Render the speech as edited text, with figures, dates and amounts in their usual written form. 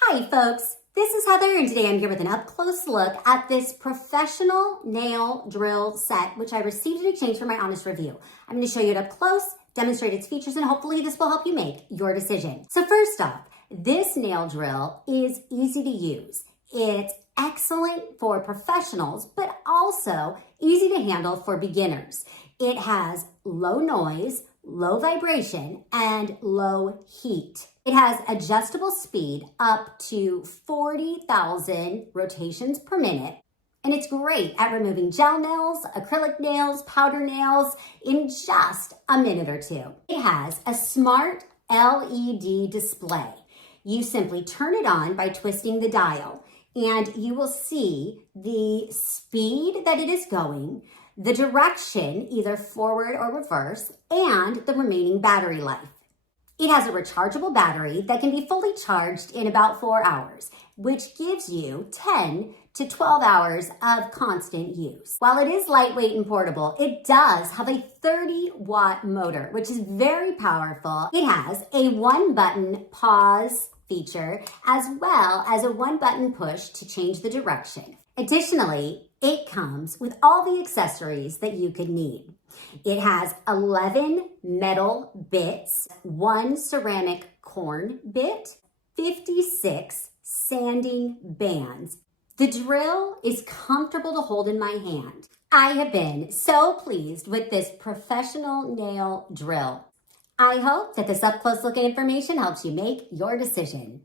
Hi folks, this is Heather and today I'm here with an up-close look at this professional nail drill set which I received in exchange for my honest review. I'm going to show you it up close, demonstrate its features, and hopefully this will help you make your decision. So first off, this nail drill is easy to use. It's excellent for professionals, but also easy to handle for beginners. It has low noise, low vibration, and low heat. It has adjustable speed up to 40,000 rotations per minute, and it's great at removing gel nails, acrylic nails, powder nails in just a minute or two. It has a smart LED display. You simply turn it on by twisting the dial, and you will see the speed that it is going, the direction, either forward or reverse, and the remaining battery life. It has a rechargeable battery that can be fully charged in about 4 hours, which gives you 10 to 12 hours of constant use. While it is lightweight and portable, it does have a 30-watt motor, which is very powerful. It has a one-button pause feature, as well as a one-button push to change the direction. Additionally, it comes with all the accessories that you could need. It has 11 metal bits, 1 ceramic corn bit, 56 sanding bands. The drill is comfortable to hold in my hand. I have been so pleased with this professional nail drill. I hope that this up-close look at information helps you make your decision.